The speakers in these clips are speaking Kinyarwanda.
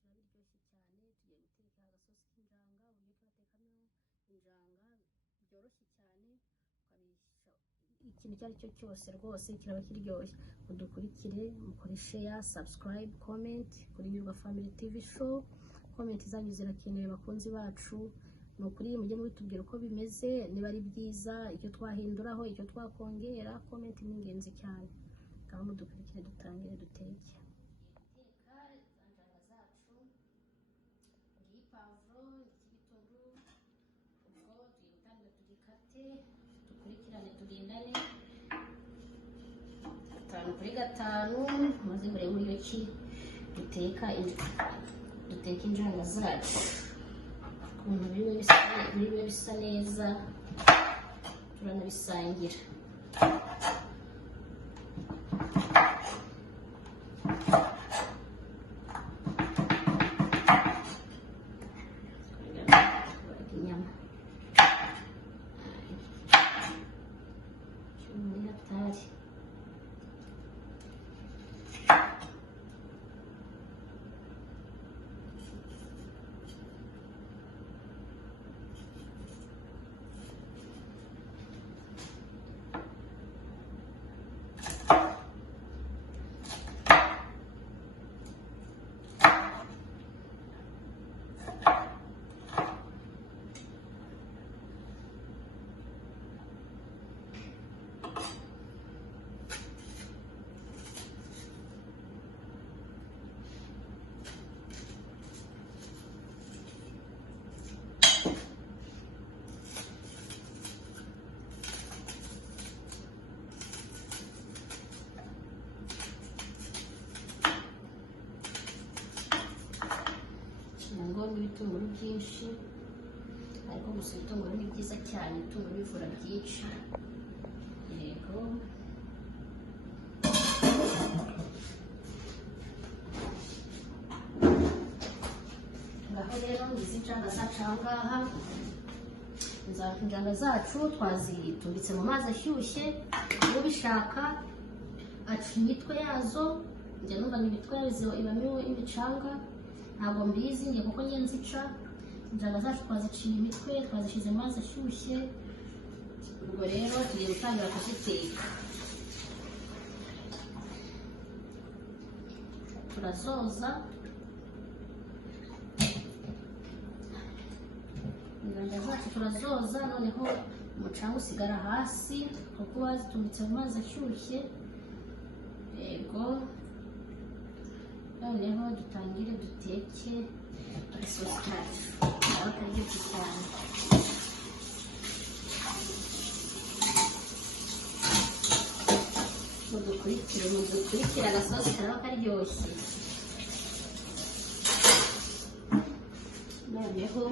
byacu biba biryoshye cyane. Tugiye guteka agasosi k'injanga, uburyo twatekamo injanga byoroshye cyane, ukarisha ikintu icyo ari cyo cyose rwose kiraba kiryoshye. Mudukurikire, mukore share, subscribe, comment kuri Nyurwa Family TV show. Comment zanyu zirakenewe bakunzi bacu, ni ukuri mujye mubitubwira uko bimeze, niba ari byiza, icyo twahinduraho, icyo twakongera. Comment ni ingenzi cyane. Ngaho mudukurikire dutangire duteke. Guteka injanga zacu, ngiyi pavuro, igitunguru, ubwo tugiye gutangira tugikate, dukurikirane tugendane 5 kuri 5, maze murebe uburyo ki duteka injanga zacu, ukuntu bibe bisa neza, turanabisangira. Ngo n'ibitunguru byinshi, ariko gusa ibitunguru ni byiza cyane, ibitunguru bivura byinshi. Yego, ngaho rero izi njanga zacu aha ngaha, injanga zacu twazitumbitse mu mazi ashyushye. Iyo ubishaka aca imitwe yazo, njya numva imitwe yazo ibamo imicanga, ntabwo mbizi njye kuko njye nzica. Injanga zacu twaziciye imitwe, twazishyize mu mazi ashyushye, ubwo rero tugiye gutangira kuziteka. Turazoza, injanga zacu turazoza, noneho umucanga usigara hasi kuko bazitumbitse mu mazi ashyushye. Yego, noneho dutangire duteke agasosi kacu, kaba karyoshye cyane. Mudukurikire agasosi karaba karyoshye. Noneho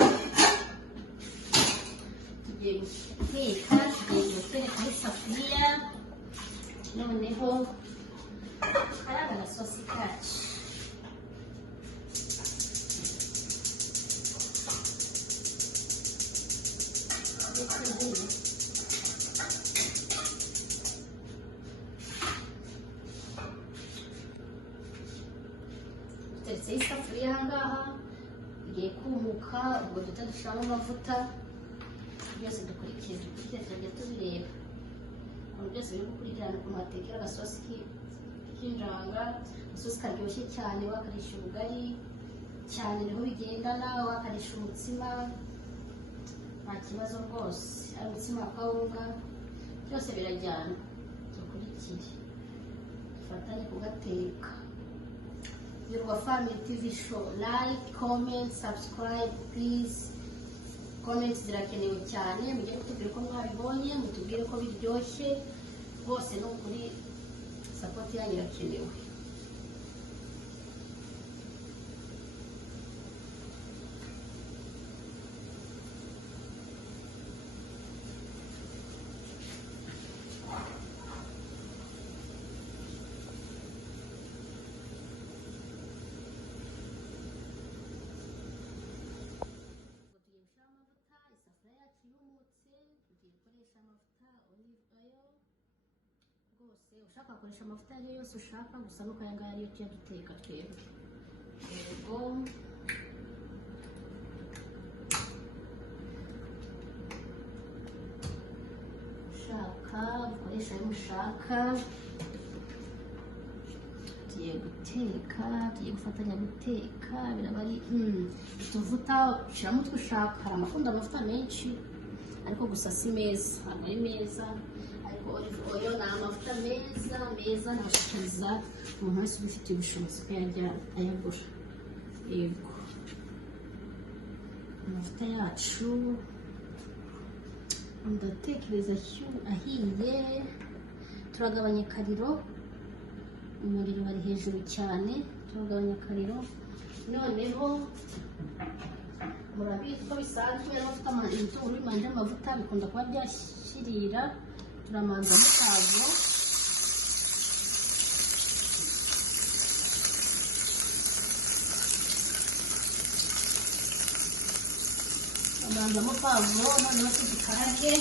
tugiye guteka, tugiye gutereka muri safuriya, noneho karaba agasosi kacu. Duteretse isafuriya aha ngaha, igiye kumuka, ubwo duhita dushyiramo amavuta. Byose dukurikije turajya tubireba, ibintu byose biri gukurikirana ukuntu watekera agasosi k'injanga. Agasosi karyoshye cyane, wakarisha ubugari cyane niho bigendana, wakarisha umutsima nta kibazo rwose, ari umutsima wa kawunga, byose birajyana. Dukurikire dufatanye kugateka. Nyurwa Family TV show, like, comment, subscribe please. Comments zirakenewe cyane, mujye kutubwira uko mwabibonye, mutubwire ko biryoshye rwose. No kuri support yanyu irakenewe. Ushaka gukoresha amavuta ayo yose ushaka, gusa nuko aya ngaya ariyo tujya duteka twebwe. yego ushaka ukoresha ayo mushaka. Tugiye guteka, tugiye gufatanya guteka, biraba ari utuvuta ushyiramo utwo ushaka. Hari amakunda amavuta menshi ariko gusa si meza, ntabwo ari meza, ariko olive oil ni amavuta meza meza, nashishikariza umuntu wese ubifitiye ubushobozi ko yajya ayagura. Yego amavuta yacu ndatekereza ahiye. Turagabanya akariro, umuriro bari hejuru cyane, turagabanya akariro. Noneho murabizi ko bisanzwe amavuta ibitunguru bimanje amavuta bikunda kuba byashirira. Turamanzamo pavuro, tumanzamo pavuro. Noneho tuzikarage,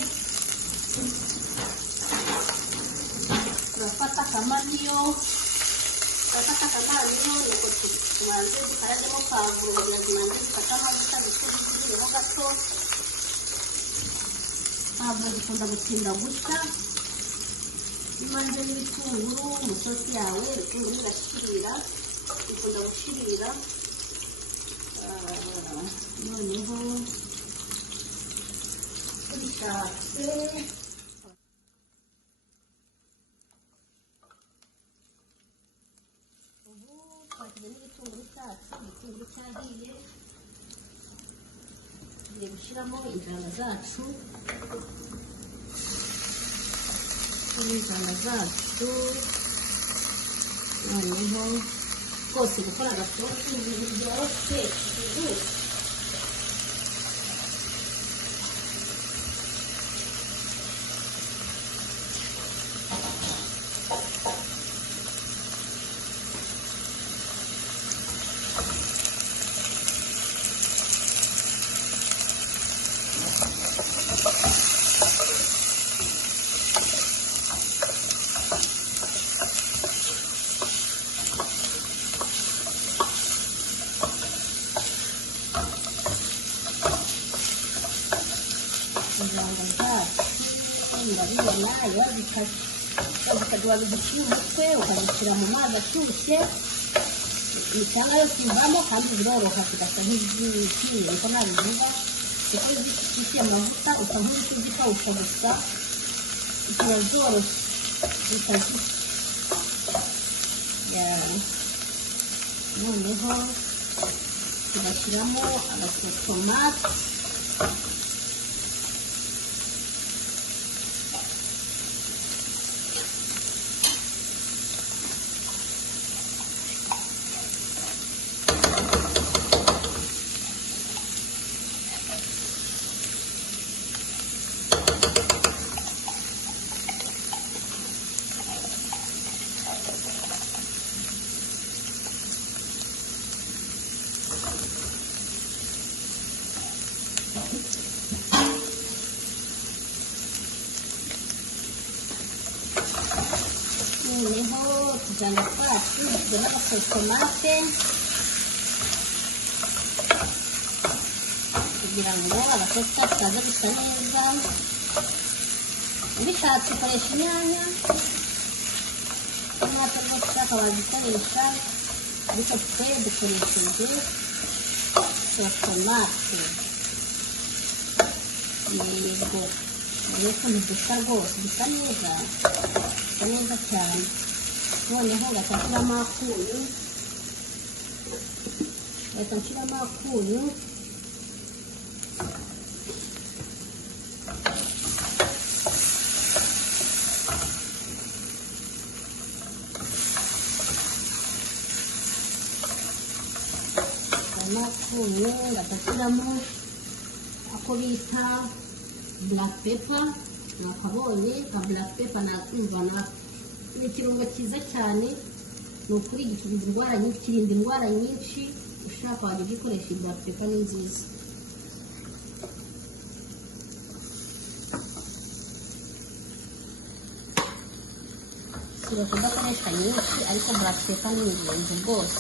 turafata akamamiyo, nuko tumanze dukaragemo pavuro kugira ngo tumanze dufate amavuta zikurikiyeho gato. Pavuro zikunda gutinda gushya, imanze n'ibitunguru mu sosi yawe, ibitunguru birashirira, bikunda gushirira. Noneho tubishatse ubu twashyizemo igitunguru cyacu, igitunguru cyahiye. Tugiye gushyiramo injanga zacu, noneho rwose gukora agasosi ni ibintu byoroshye byihuse. Injanga zacu murabibona, iyo wazikase wabidushyira umutwe ukazishyira mu mazi ashyushye, cyangwa yo kuvamo kandi biroroha zigasa nk'izihiye, ariko ntabwo biva kuko iyo zifitiye amavuta usa nk'uri kuzikawusha gusa, ziba zoroshye noneho tugashyiramo agasotomate, noneho tujyana twacu dushyiramo agasotomate kugira ngo agasosi kacu kaze gusa neza. Ubishatse ukoresha inyanya, inyanya rwose ushaka wazikoresha, ariko twe dukoresheje sotomate. Yego urebe ukuntu dusa rwose, dusa neza cyane. Noneho ugahita nshyiramo akunyu, ngagashyiramo ako bita black pepper. Nakabonye ka black pepper nakumva ni ikirungo cyiza cyane, ni ukuri gikiza indwara nyinshi, kirinda indwara nyinshi. Ushaka wajya ugikoresha, black pepper ni nziza. Siba kudakoresha nyinshi, ariko black pepper ni ingenzi rwose.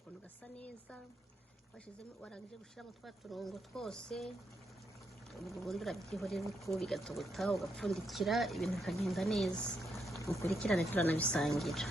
ukuntu gasa neza, warangije gushyiramo twa turongo twose, ubundi urabyihorera uko bigatogota, ugapfundikira, ibintu bikagenda neza. Mukurikirane turanabisangira.